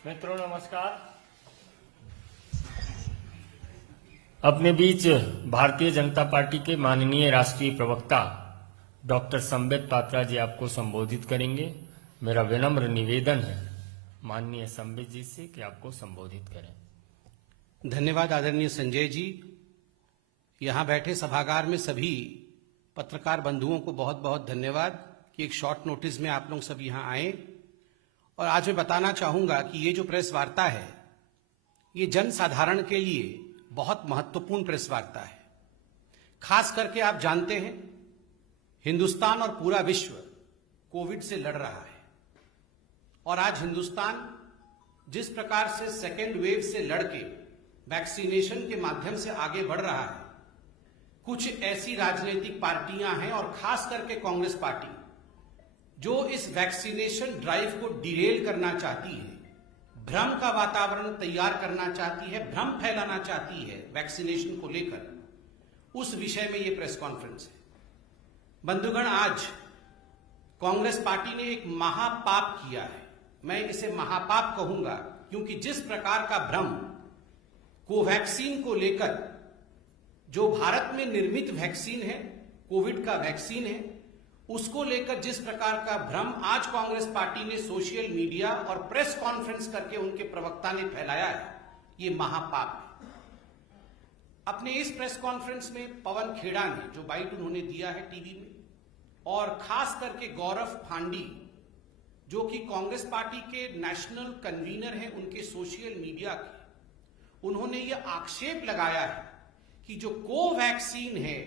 मित्रों नमस्कार। अपने बीच भारतीय जनता पार्टी के माननीय राष्ट्रीय प्रवक्ता डॉक्टर संबित पात्रा जी आपको संबोधित करेंगे। मेरा विनम्र निवेदन है माननीय संबित जी से कि आपको संबोधित करें। धन्यवाद आदरणीय संजय जी। यहाँ बैठे सभागार में सभी पत्रकार बंधुओं को बहुत बहुत धन्यवाद कि एक शॉर्ट नोटिस में आप लोग सब यहाँ आए। और आज मैं बताना चाहूंगा कि ये जो प्रेस वार्ता है ये जन साधारण के लिए बहुत महत्वपूर्ण प्रेस वार्ता है। खास करके आप जानते हैं हिंदुस्तान और पूरा विश्व कोविड से लड़ रहा है और आज हिंदुस्तान जिस प्रकार से सेकेंड वेव से लड़के वैक्सीनेशन के माध्यम से आगे बढ़ रहा है, कुछ ऐसी राजनीतिक पार्टियां हैं और खास करके कांग्रेस पार्टी जो इस वैक्सीनेशन ड्राइव को डिरेल करना चाहती है, भ्रम का वातावरण तैयार करना चाहती है, भ्रम फैलाना चाहती है वैक्सीनेशन को लेकर, उस विषय में यह प्रेस कॉन्फ्रेंस है। बंधुगण, आज कांग्रेस पार्टी ने एक महापाप किया है। मैं इसे महापाप कहूंगा क्योंकि जिस प्रकार का भ्रम कोवैक्सीन को लेकर, जो भारत में निर्मित वैक्सीन है, कोविड का वैक्सीन है, उसको लेकर जिस प्रकार का भ्रम आज कांग्रेस पार्टी ने सोशल मीडिया और प्रेस कॉन्फ्रेंस करके उनके प्रवक्ता ने फैलाया है, ये महापाप है। अपने इस प्रेस कॉन्फ्रेंस में पवन खेड़ा ने जो बाइट उन्होंने दिया है टीवी में, और खास करके गौरव फांडी जो कि कांग्रेस पार्टी के नेशनल कन्वीनर हैं उनके सोशल मीडिया के, उन्होंने ये आक्षेप लगाया है कि जो कोवैक्सीन है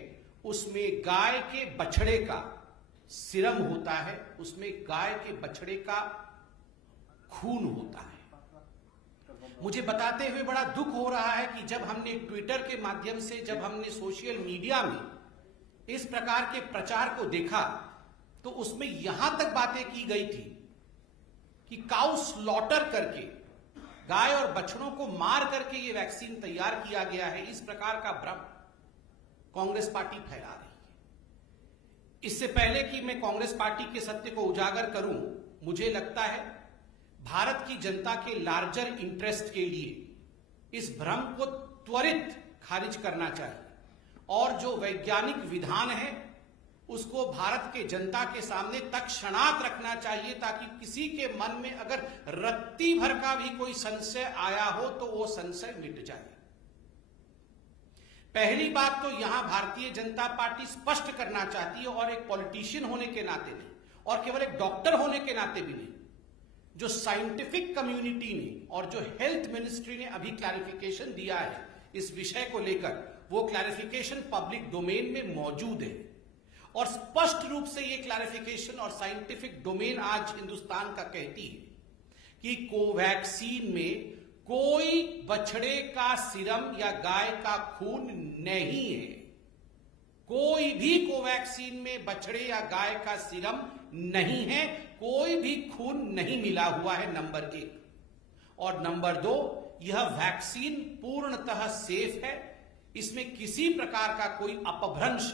उसमें गाय के बछड़े का सीरम होता है, उसमें गाय के बछड़े का खून होता है। मुझे बताते हुए बड़ा दुख हो रहा है कि जब हमने ट्विटर के माध्यम से, जब हमने सोशल मीडिया में इस प्रकार के प्रचार को देखा तो उसमें यहां तक बातें की गई थी कि काउ स्लॉटर करके, गाय और बछड़ों को मार करके ये वैक्सीन तैयार किया गया है। इस प्रकार का भ्रम कांग्रेस पार्टी फैला रही है। इससे पहले कि मैं कांग्रेस पार्टी के सत्य को उजागर करूं, मुझे लगता है भारत की जनता के लार्जर इंटरेस्ट के लिए इस भ्रम को त्वरित खारिज करना चाहिए और जो वैज्ञानिक विधान है उसको भारत के जनता के सामने तत्क्षणात रखना चाहिए ताकि किसी के मन में अगर रत्ती भर का भी कोई संशय आया हो तो वो संशय मिट जाए। पहली बात तो यहां भारतीय जनता पार्टी स्पष्ट करना चाहती है, और एक पॉलिटिशियन होने के नाते नहीं और केवल एक डॉक्टर होने के नाते भी नहीं, जो साइंटिफिक कम्युनिटी ने और जो हेल्थ मिनिस्ट्री ने अभी क्लैरिफिकेशन दिया है इस विषय को लेकर, वो क्लैरिफिकेशन पब्लिक डोमेन में मौजूद है और स्पष्ट रूप से ये क्लैरिफिकेशन और साइंटिफिक डोमेन आज हिंदुस्तान का कहती है कि कोवैक्सीन में कोई बछड़े का सीरम या गाय का खून नहीं है। कोई भी कोवैक्सीन में बछड़े या गाय का सीरम नहीं है, कोई भी खून नहीं मिला हुआ है, नंबर 1। और नंबर 2, यह वैक्सीन पूर्णतः सेफ है। इसमें किसी प्रकार का कोई अपभ्रंश,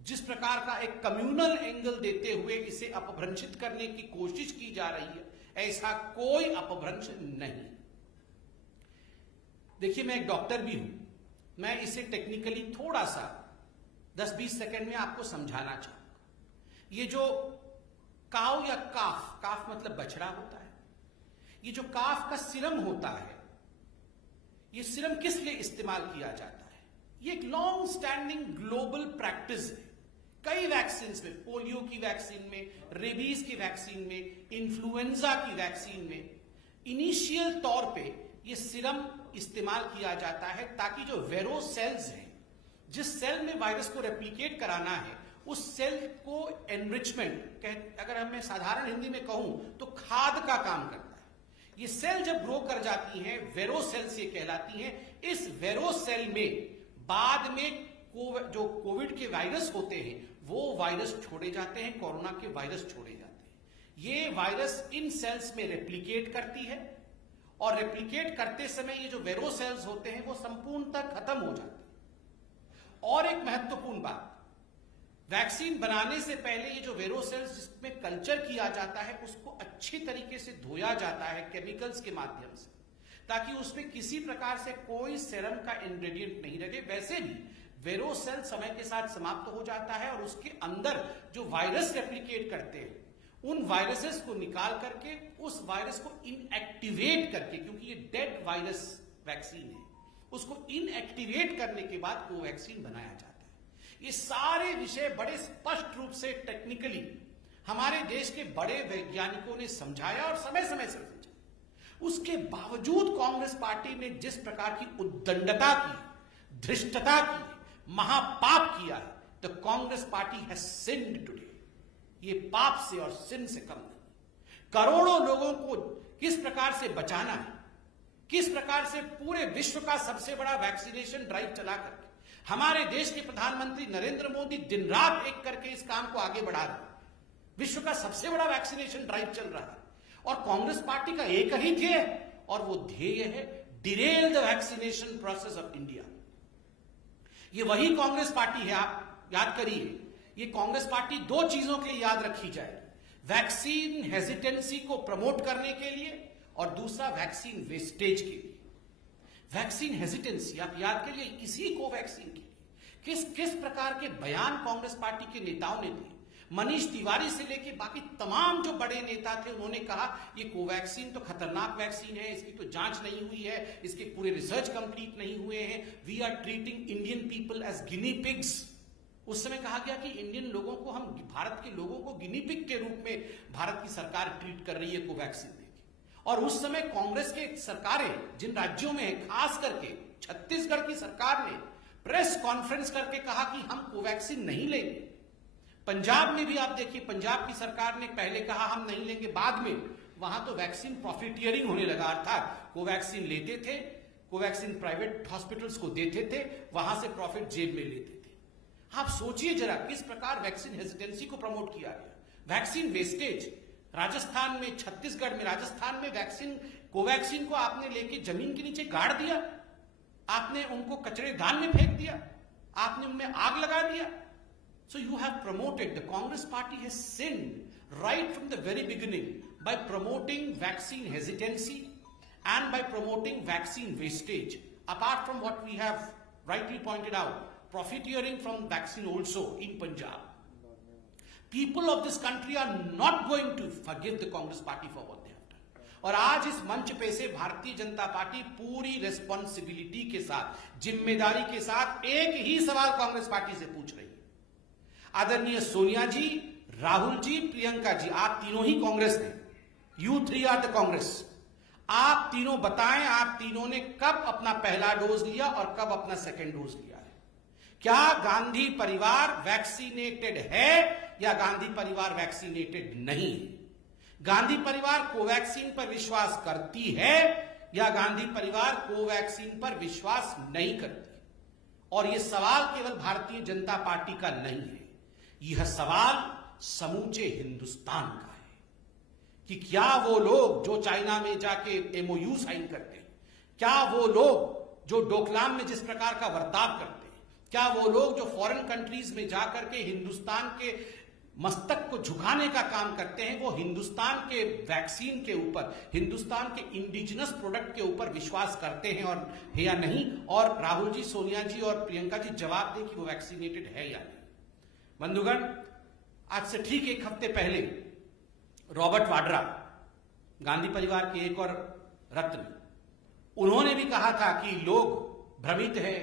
जिस प्रकार का एक कम्युनल एंगल देते हुए इसे अपभ्रंशित करने की कोशिश की जा रही है, ऐसा कोई अपभ्रंश नहीं। देखिए, मैं एक डॉक्टर भी हूं, मैं इसे टेक्निकली थोड़ा सा 10-20 सेकंड में आपको समझाना चाहूंगा। ये जो काव या काफ मतलब बछड़ा होता है, ये जो काफ का सीरम होता है, ये सीरम किस लिए इस्तेमाल किया जाता है? ये एक लॉन्ग स्टैंडिंग ग्लोबल प्रैक्टिस है। कई वैक्सीन में, पोलियो की वैक्सीन में, रेबीज की वैक्सीन में, इन्फ्लुएंजा की वैक्सीन में, इनिशियल तौर पे ये सीरम इस्तेमाल किया जाता है ताकि जो वेरो सेल्स हैं, जिस सेल में वायरस को रेप्लिकेट कराना है, उस सेल को एनरिचमेंट, अगर मैं साधारण हिंदी में कहूं तो खाद का काम करता है। ये सेल जब ग्रो कर जाती हैं, वेरो सेल्स ये कहलाती हैं। इस वेरो सेल में बाद में जो कोविड के वायरस होते हैं वो वायरस छोड़े जाते हैं, कोरोना के वायरस छोड़े जाते हैं। ये वायरस इन सेल्स में रेप्लिकेट करती है और रेप्लिकेट करते समय ये जो वेरो सेल्स होते हैं वो संपूर्णतः खत्म हो जाते हैं। और एक महत्वपूर्ण बात, वैक्सीन बनाने से पहले ये जो वेरोसेल्स जिसमें कल्चर किया जाता है उसको अच्छी तरीके से धोया जाता है केमिकल्स के माध्यम से, ताकि उसमें किसी प्रकार से कोई सेरम का इंग्रेडिएंट नहीं रहे। वैसे भी वेरोसेल समय के साथ समाप्त हो जाता है और उसके अंदर जो वायरस रेप्लिकेट करते हैं उन वायरसेस को निकाल करके उस वायरस को इनएक्टिवेट करके, क्योंकि ये डेड वायरस वैक्सीन है, उसको इनएक्टिवेट करने के बाद कोवैक्सीन बनाया जाता है। ये सारे विषय बड़े स्पष्ट रूप से टेक्निकली हमारे देश के बड़े वैज्ञानिकों ने समझाया और समय समय से समझाया। उसके बावजूद कांग्रेस पार्टी ने जिस प्रकार की उद्दंडता की, धृष्टता की, महापाप किया है, the Congress party has sinned today. ये पाप से और सिन से कम नहीं। करोड़ों लोगों को किस प्रकार से बचाना है, किस प्रकार से पूरे विश्व का सबसे बड़ा वैक्सीनेशन ड्राइव चला करके हमारे देश के प्रधानमंत्री नरेंद्र मोदी दिन रात एक करके इस काम को आगे बढ़ा रहे हैं। विश्व का सबसे बड़ा वैक्सीनेशन ड्राइव चल रहा है और कांग्रेस पार्टी का एक ही ध्येय है और वो ध्येय है Daryl the vaccination process of India. ये वही कांग्रेस पार्टी है, आप याद करिए, ये कांग्रेस पार्टी दो चीजों के लिए याद रखी जाएगी, वैक्सीन हेजिटेंसी को प्रमोट करने के लिए और दूसरा वैक्सीन वेस्टेज के लिए। वैक्सीन हेजिटेंसी आप याद करिए, इसी को वैक्सीन के लिए किस किस प्रकार के बयान कांग्रेस पार्टी के नेताओं ने दिए। मनीष तिवारी से लेके बाकी तमाम जो बड़े नेता थे उन्होंने कहा ये कोवैक्सीन तो खतरनाक वैक्सीन है, इसकी तो जांच नहीं हुई है, इसके पूरे रिसर्च कंप्लीट नहीं हुए हैं, we are treating Indian people as guinea pigs. उस समय कहा गया कि इंडियन लोगों को, हम भारत के लोगों को गिनी पिग के रूप में भारत की सरकार ट्रीट कर रही है कोवैक्सीन देके। और उस समय कांग्रेस के सरकारें जिन राज्यों में है, खास करके छत्तीसगढ़ की सरकार ने प्रेस कॉन्फ्रेंस करके कहा कि हम कोवैक्सीन नहीं लेंगे। पंजाब में भी आप देखिए, पंजाब की सरकार ने पहले कहा हम नहीं लेंगे, बाद में वहां तो वैक्सीन प्रॉफिटियरिंग होने लगा, अर्थात कोवैक्सीन लेते थे, कोवैक्सीन प्राइवेट हॉस्पिटल्स को देते थे, वहां से प्रॉफिट जेब में लेते थे। आप सोचिए जरा किस प्रकार वैक्सीन हेजिटेंसी को प्रमोट किया गया। वैक्सीन वेस्टेज, राजस्थान में, छत्तीसगढ़ में, राजस्थान में वैक्सीन, कोवैक्सीन को आपने लेके जमीन के नीचे गाड़ दिया, आपने उनको कचरेदान में फेंक दिया, आपने उनमें आग लगा दिया। So you have promoted, the Congress party has sinned right from the very beginning by promoting vaccine hesitancy and by promoting vaccine wastage. Apart from what we have rightly pointed out, profiteering from vaccine also in Punjab. People of this country are not going to forgive the Congress party for what they have done. और आज इस मंच पे से Bharatiya Janata party पूरी responsibility के साथ, जिम्मेदारी के साथ एक ही सवाल कांग्रेस पार्टी से पूछ रही है। आदरणीय सोनिया जी, राहुल जी, प्रियंका जी, आप तीनों ही कांग्रेस हैं, you three are the Congress. आप तीनों बताएं, आप तीनों ने कब अपना पहला डोज लिया और कब अपना सेकेंड डोज लिया है? क्या गांधी परिवार वैक्सीनेटेड है या गांधी परिवार वैक्सीनेटेड नहीं है? गांधी परिवार कोवैक्सीन पर विश्वास करती है या गांधी परिवार कोवैक्सीन पर विश्वास नहीं करती? और यह सवाल केवल भारतीय जनता पार्टी का नहीं है, यह सवाल समूचे हिंदुस्तान का है कि क्या वो लोग जो चाइना में जाके एमओयू साइन करते हैं, क्या वो लोग जो डोकलाम में जिस प्रकार का बर्ताव करते हैं, क्या वो लोग जो फॉरेन कंट्रीज में जाकर के हिंदुस्तान के मस्तक को झुकाने का काम करते हैं, वो हिंदुस्तान के वैक्सीन के ऊपर, हिंदुस्तान के इंडिजिनस प्रोडक्ट के ऊपर विश्वास करते हैं और है या नहीं? और राहुल जी, सोनिया जी और प्रियंका जी जवाब दें कि वो वैक्सीनेटेड है या नहीं। बंधुगण, आज से ठीक एक हफ्ते पहले रॉबर्ट वाड्रा, गांधी परिवार के एक और रत्न, उन्होंने भी कहा था कि लोग भ्रमित हैं,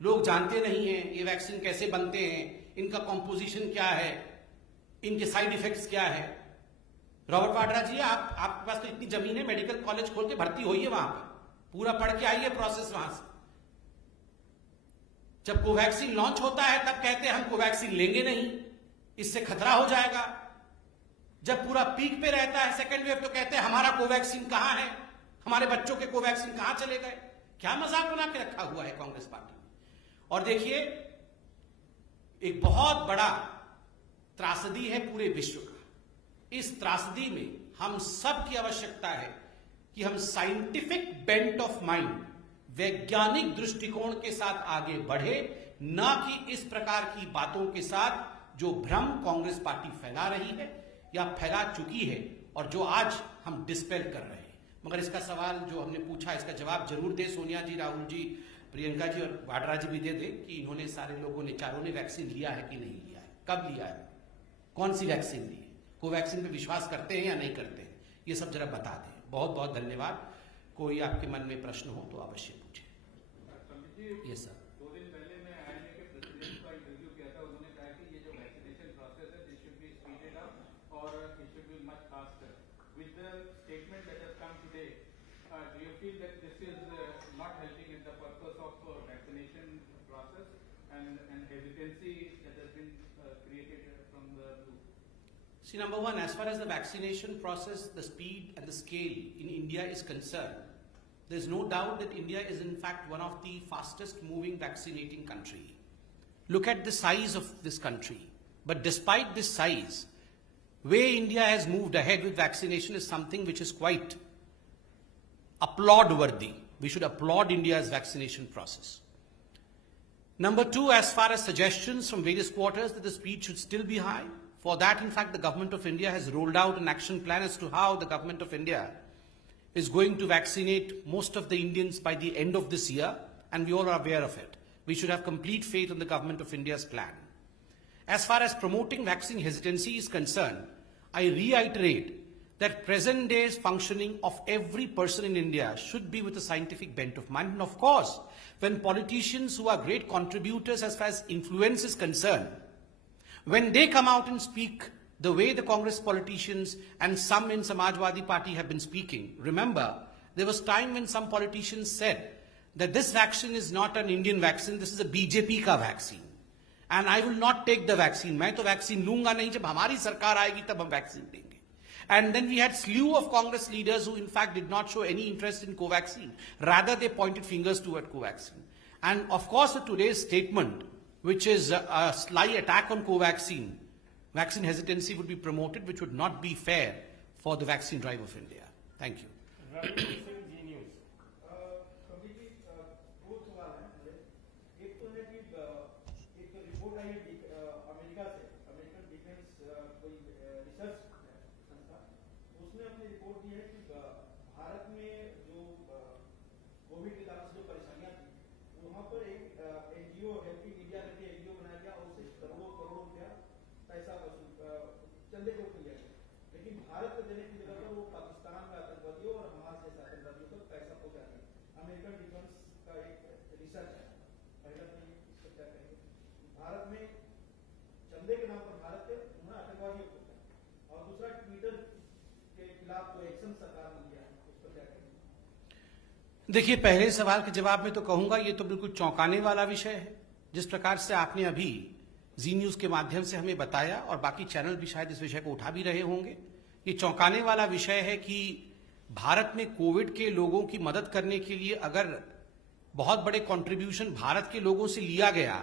लोग जानते नहीं हैं ये वैक्सीन कैसे बनते हैं, इनका कॉम्पोजिशन क्या है, इनके साइड इफेक्ट्स क्या है। रॉबर्ट वाड्रा जी, आपके पास तो इतनी जमीन है, मेडिकल कॉलेज खोल के भर्ती होइए, वहां पर पूरा पढ़ के आइए प्रोसेस वहां से। जब कोवैक्सीन लॉन्च होता है तब कहते हैं हम कोवैक्सीन लेंगे नहीं, इससे खतरा हो जाएगा। जब पूरा पीक पे रहता है सेकेंड वेव तो कहते हैं हमारा कोवैक्सीन कहां है, हमारे बच्चों के कोवैक्सीन कहां चले गए। क्या मजाक बना के रखा हुआ है कांग्रेस पार्टी ने। और देखिए, एक बहुत बड़ा त्रासदी है पूरे विश्व का। इस त्रासदी में हम सब की आवश्यकता है कि हम साइंटिफिक बेंट ऑफ माइंड, वैज्ञानिक दृष्टिकोण के साथ आगे बढ़े, ना कि इस प्रकार की बातों के साथ जो भ्रम कांग्रेस पार्टी फैला रही है या फैला चुकी है और जो आज हम डिस्पेल कर रहे हैं। मगर इसका सवाल जो हमने पूछा, इसका जवाब जरूर दे सोनिया जी, राहुल जी, प्रियंका जी और वाड्रा जी भी दे दे कि इन्होंने सारे लोगों ने, चारों ने वैक्सीन लिया है कि नहीं लिया है, कब लिया है, कौन सी वैक्सीन ली है, कोवैक्सीन पे विश्वास करते हैं या नहीं करते हैं, ये सब जरा बता दें। बहुत बहुत धन्यवाद। कोई आपके मन में प्रश्न हो तो अवश्य पूछें। ये सर। 2 दिन पहले मैं आईएमए के प्रेसिडेंट का इंटरव्यू किया था, उन्होंने कहा कि ये जो वैक्सीनेशन प्रोसेस है this should be speeded up और it should be much faster. With the statement that has come today, do you feel that this is not helping in the purpose of vaccination process and hesitancy that has been created from the group? See, number one, as far as the vaccination process, the speed and the scale in India is concerned, there's no doubt that India is in fact one of the fastest moving vaccinating country. Look at the size of this country. But despite this size, way India has moved ahead with vaccination is something which is quite applaud worthy. We should applaud India's vaccination process. Number two, as far as suggestions from various quarters that the speed should still be high, for that, in fact, the government of India has rolled out an action plan as to how the government of India is going to vaccinate most of the Indians by the end of this year, and we all are aware of it. We should have complete faith in the government of India's plan. As far as promoting vaccine hesitancy is concerned, I reiterate that present day's functioning of every person in India should be with a scientific bent of mind. And of course, when politicians who are great contributors as far as influence is concerned, when they come out and speak the way the Congress politicians and some in Samajwadi Party have been speaking, remember, there was time when some politicians said that this vaccine is not an Indian vaccine, this is a BJP ka vaccine. And I will not take the vaccine. मैं तो vaccine लूंगा नहीं, जब हमारी सरकार आएगी तब हम vaccine लेंगे. And then we had slew of Congress leaders who in fact did not show any interest in Covaxin. Rather, they pointed fingers toward Covaxin. And of course, with today's statement, which is a sly attack on Covaxin, vaccine hesitancy would be promoted, which would not be fair for the vaccine drive of India. Thank you. कभी दो सवाल हैं मेरे। एक तो है कि एक रिपोर्ट आई है अमेरिका से, अमेरिकन डिफेंस कोई रिसर्च संस्था, उसने अपनी रिपोर्ट दी है कि भारत में जो कोविड के कारण जो परेशानियां थी, वहाँ पर एक एनजीओ हेल्पिंग इंडिया करके एनजीओ बनाया गया और उससे करोड़ों करोड़ों रुपया पैसा चंदे को किया गया, लेकिन भारत को देने की जगह पर वो पाकिस्तान में आतंकवादियों और हमास जैसे आतंकवादियों को पैसा पहुंचा दिया। अमेरिकन डिफेंस का एक रिसर्च है। पहला तो ये इसको क्या कहेंगे, भारत में चंदे के नाम पर भारत के उन्होंने आतंकवादियों को, और दूसरा ट्विटर के खिलाफ जो एक्शन सरकार ने लिया है उस पर क्या कहेंगे? देखिए, पहले सवाल के जवाब में तो कहूंगा ये तो बिल्कुल चौंकाने वाला विषय है। जिस प्रकार से आपने अभी जी न्यूज के माध्यम से हमें बताया और बाकी चैनल भी शायद इस विषय को उठा भी रहे होंगे, ये चौंकाने वाला विषय है कि भारत में कोविड के लोगों की मदद करने के लिए अगर बहुत बड़े कंट्रीब्यूशन भारत के लोगों से लिया गया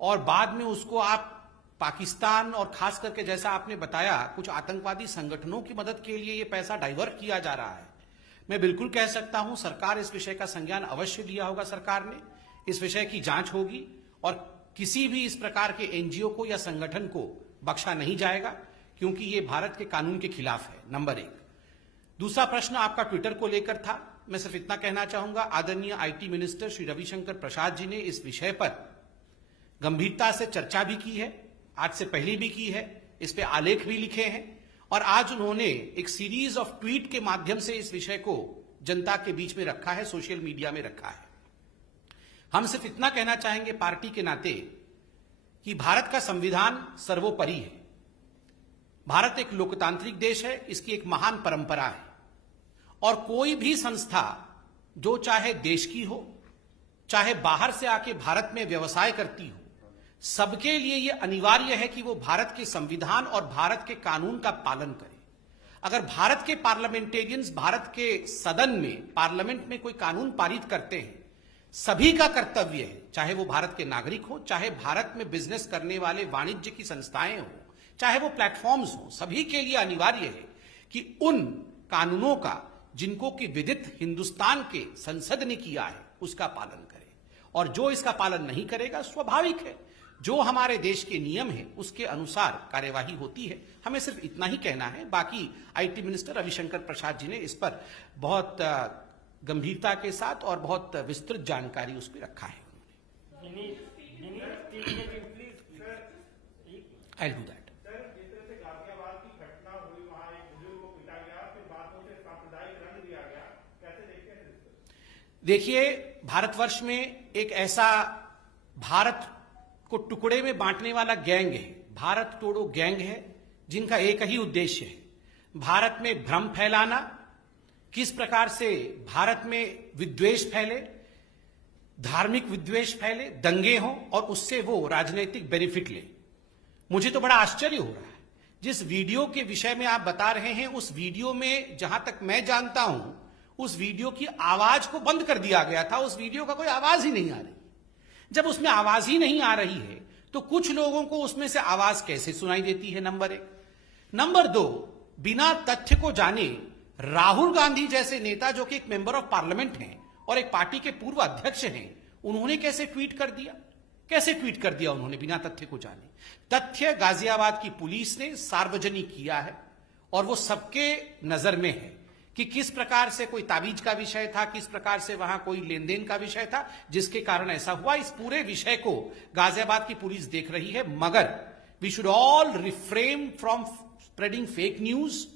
और बाद में उसको आप पाकिस्तान और खास करके जैसा आपने बताया कुछ आतंकवादी संगठनों की मदद के लिए ये पैसा डाइवर्ट किया जा रहा है, मैं बिल्कुल कह सकता हूं सरकार इस विषय का संज्ञान अवश्य लिया होगा। सरकार ने इस विषय की जांच होगी और किसी भी इस प्रकार के एनजीओ को या संगठन को बख्शा नहीं जाएगा, क्योंकि ये भारत के कानून के खिलाफ है, नंबर एक। दूसरा प्रश्न आपका ट्विटर को लेकर था। मैं सिर्फ इतना कहना चाहूंगा, आदरणीय आईटी मिनिस्टर श्री रविशंकर प्रसाद जी ने इस विषय पर गंभीरता से चर्चा भी की है, आज से पहले भी की है, इस पे आलेख भी लिखे हैं और आज उन्होंने एक सीरीज ऑफ ट्वीट के माध्यम से इस विषय को जनता के बीच में रखा है, सोशल मीडिया में रखा है। हम सिर्फ इतना कहना चाहेंगे पार्टी के नाते कि भारत का संविधान सर्वोपरि है। भारत एक लोकतांत्रिक देश है, इसकी एक महान परंपरा है और कोई भी संस्था जो चाहे देश की हो, चाहे बाहर से आके भारत में व्यवसाय करती हो, सबके लिए यह अनिवार्य है कि वो भारत के संविधान और भारत के कानून का पालन करे। अगर भारत के पार्लियामेंटेरियंस भारत के सदन में, पार्लियामेंट में कोई कानून पारित करते हैं, सभी का कर्तव्य है, चाहे वो भारत के नागरिक हो, चाहे भारत में बिजनेस करने वाले वाणिज्य की संस्थाएं हो, चाहे वो प्लेटफॉर्म्स हो, सभी के लिए अनिवार्य है कि उन कानूनों का जिनको कि विदित हिंदुस्तान के संसद ने किया है उसका पालन करे। और जो इसका पालन नहीं करेगा, स्वाभाविक है जो हमारे देश के नियम है उसके अनुसार कार्यवाही होती है। हमें सिर्फ इतना ही कहना है। बाकी आईटी मिनिस्टर रविशंकर प्रसाद जी ने इस पर बहुत गंभीरता के साथ और बहुत विस्तृत जानकारी उस पर रखा है। I'll do that. सर, जिस तरह से गाजियाबाद की घटना हुई, वहां एक बुजुर्ग को पीटा गया, फिर बाद में उसे सांप्रदायिक रंग दिया गया, कैसे देखते हैं इसको? देखिए, भारतवर्ष में एक ऐसा भारत को टुकड़े में बांटने वाला गैंग है, भारत तोड़ो गैंग है, जिनका एक ही उद्देश्य है, भारत में भ्रम फैलाना, किस प्रकार से भारत में विद्वेष फैले, धार्मिक विद्वेष फैले, दंगे हों और उससे वो राजनीतिक बेनिफिट ले। मुझे तो बड़ा आश्चर्य हो रहा है, जिस वीडियो के विषय में आप बता रहे हैं, उस वीडियो में जहां तक मैं जानता हूं, उस वीडियो की आवाज को बंद कर दिया गया था। उस वीडियो का कोई आवाज ही नहीं आ रही। जब उसमें आवाज ही नहीं आ रही है तो कुछ लोगों को उसमें से आवाज कैसे सुनाई देती है? नंबर 1। नंबर 2, बिना तथ्य को जाने राहुल गांधी जैसे नेता, जो कि एक मेंबर ऑफ पार्लियामेंट हैं और एक पार्टी के पूर्व अध्यक्ष हैं, उन्होंने कैसे ट्वीट कर दिया? कैसे ट्वीट कर दिया उन्होंने बिना तथ्य को जाने? तथ्य गाजियाबाद की पुलिस ने सार्वजनिक किया है और वो सबके नजर में है कि किस प्रकार से कोई ताबीज का विषय था, किस प्रकार से वहां कोई लेन देन का विषय था, जिसके कारण ऐसा हुआ। इस पूरे विषय को गाजियाबाद की पुलिस देख रही है, मगर we should all refrain from spreading fake news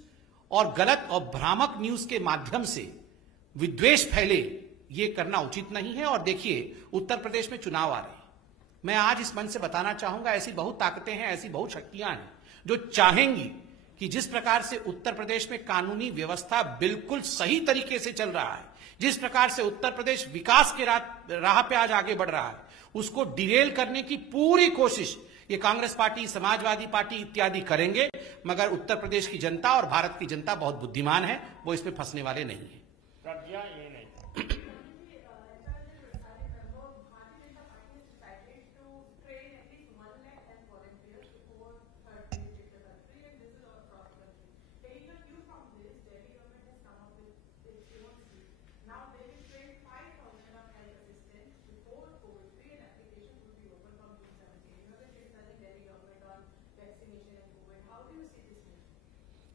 और गलत और भ्रामक न्यूज के माध्यम से विद्वेष फैले, ये करना उचित नहीं है। और देखिए, उत्तर प्रदेश में चुनाव आ रहे हैं। मैं आज इस मंच से बताना चाहूंगा, ऐसी बहुत ताकतें हैं, ऐसी बहुत शक्तियां हैं जो चाहेंगी कि जिस प्रकार से उत्तर प्रदेश में कानूनी व्यवस्था बिल्कुल सही तरीके से चल रहा है, जिस प्रकार से उत्तर प्रदेश विकास के राह पे आज आगे बढ़ रहा है, उसको डिरेल करने की पूरी कोशिश ये कांग्रेस पार्टी, समाजवादी पार्टी इत्यादि करेंगे। मगर उत्तर प्रदेश की जनता और भारत की जनता बहुत बुद्धिमान है, वो इसमें फंसने वाले नहीं है। प्रज्ञा ये नहीं।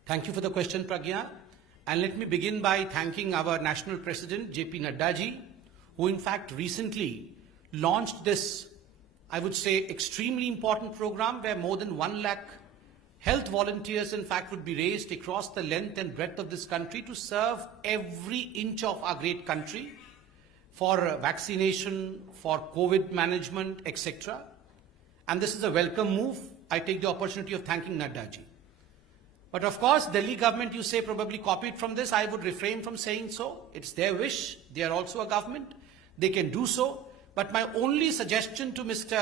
Thank you for the question, Pragya. And let me begin by thanking our National President, JP Nadda ji, who in fact recently launched this, I would say, extremely important program where more than 1 lakh health volunteers in fact would be raised across the length and breadth of this country to serve every inch of our great country for vaccination, for COVID management, etc. And this is a welcome move. I take the opportunity of thanking Nadda ji. But of course, Delhi government, you say, probably copied from this. I would refrain from saying so. It's their wish. They are also a government. They can do so. But my only suggestion to Mr.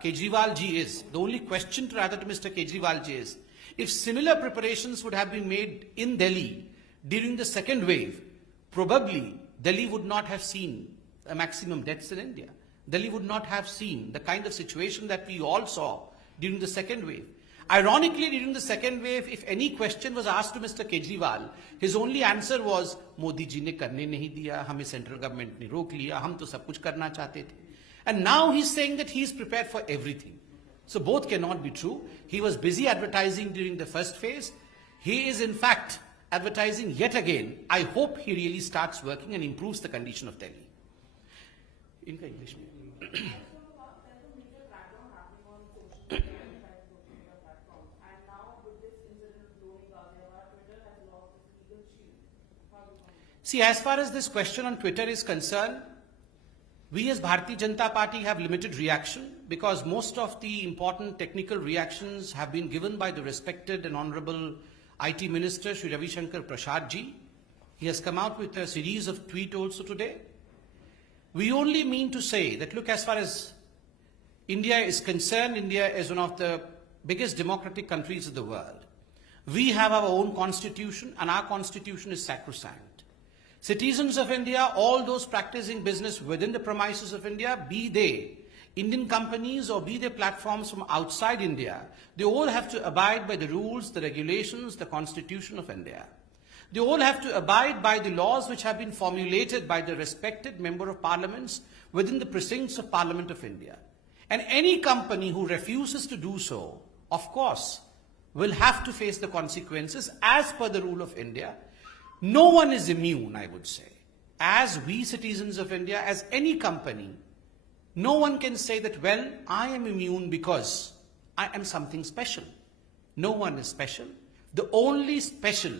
Kejriwal ji is, the only question rather to Mr. Kejriwal ji is, if similar preparations would have been made in Delhi during the second wave, probably Delhi would not have seen a maximum deaths in India. Delhi would not have seen the kind of situation that we all saw during the second wave. Ironically, during the second wave, if any question was asked to Mr. Kejriwal, his only answer was, Modi ji ne karne nahi diya, hame central government ne rok liya, hum to sab kuch karna chahte the. And now he's saying that he's prepared for everything. So both cannot be true. He was busy advertising during the first phase. He is in fact advertising yet again. I hope he really starts working and improves the condition of Delhi. Inka English mein. See, as far as this question on Twitter is concerned, we as Bharatiya Janata Party have limited reaction because most of the important technical reactions have been given by the respected and honorable IT Minister, Shri Ravi Shankar Prasad ji. He has come out with a series of tweets also today. We only mean to say that, look, as far as India is concerned, India is one of the biggest democratic countries of the world. We have our own constitution and our constitution is sacrosanct. Citizens of India, all those practicing business within the premises of India, be they Indian companies or be they platforms from outside India, they all have to abide by the rules, the regulations, the constitution of India. They all have to abide by the laws which have been formulated by the respected member of parliaments within the precincts of Parliament of India. And any company who refuses to do so, of course, will have to face the consequences as per the rule of India. No one is immune, I would say. As we citizens of India, as any company, no one can say that, well, I am immune because I am something special. No one is special. The only special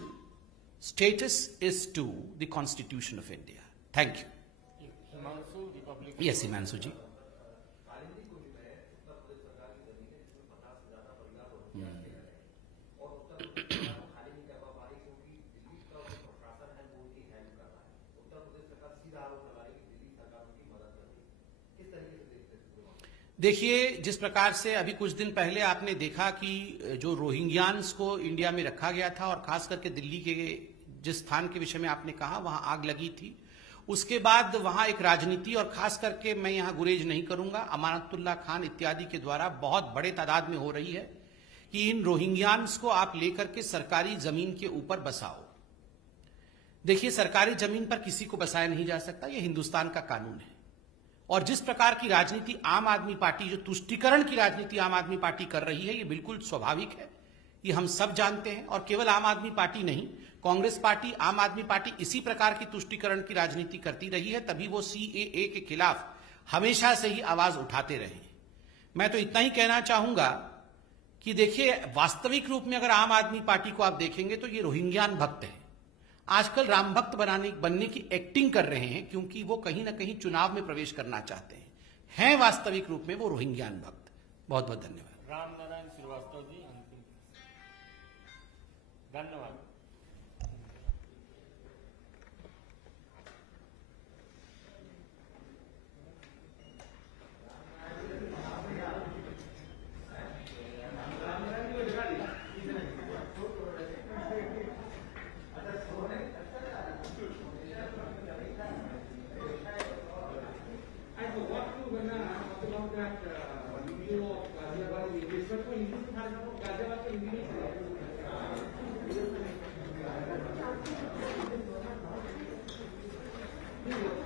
status is to the Constitution of India. Thank you. Himanshu Republic Yes, Himanshu ji. देखिए, जिस प्रकार से अभी कुछ दिन पहले आपने देखा कि जो रोहिंग्यान्स को इंडिया में रखा गया था और खास करके दिल्ली के जिस स्थान के विषय में आपने कहा वहां आग लगी थी, उसके बाद वहां एक राजनीति और खास करके मैं यहां गुरेज नहीं करूंगा, अमानतुल्लाह खान इत्यादि के द्वारा बहुत बड़े तादाद में हो रही है कि इन रोहिंग्यान्स को आप लेकर के सरकारी जमीन के ऊपर बसाओ। देखिए, सरकारी जमीन पर किसी को बसाया नहीं जा सकता, यह हिंदुस्तान का कानून है। और जिस प्रकार की राजनीति आम आदमी पार्टी, जो तुष्टीकरण की राजनीति आम आदमी पार्टी कर रही है, ये बिल्कुल स्वाभाविक है, ये हम सब जानते हैं। और केवल आम आदमी पार्टी नहीं, कांग्रेस पार्टी, आम आदमी पार्टी इसी प्रकार की तुष्टीकरण की राजनीति करती रही है, तभी वो सीएए के खिलाफ हमेशा से ही आवाज उठाते रहे। मैं तो इतना ही कहना चाहूंगा कि देखिए, वास्तविक रूप में अगर आम आदमी पार्टी को आप देखेंगे तो ये रोहिंग्यान भक्त है। आजकल राम भक्त बनने की एक्टिंग कर रहे हैं, क्योंकि वो कहीं ना कहीं चुनाव में प्रवेश करना चाहते हैं वास्तविक रूप में वो रोहिंग्यान भक्त। बहुत बहुत धन्यवाद। राम नारायण श्रीवास्तव जी, अंतिम। धन्यवाद। Thank you.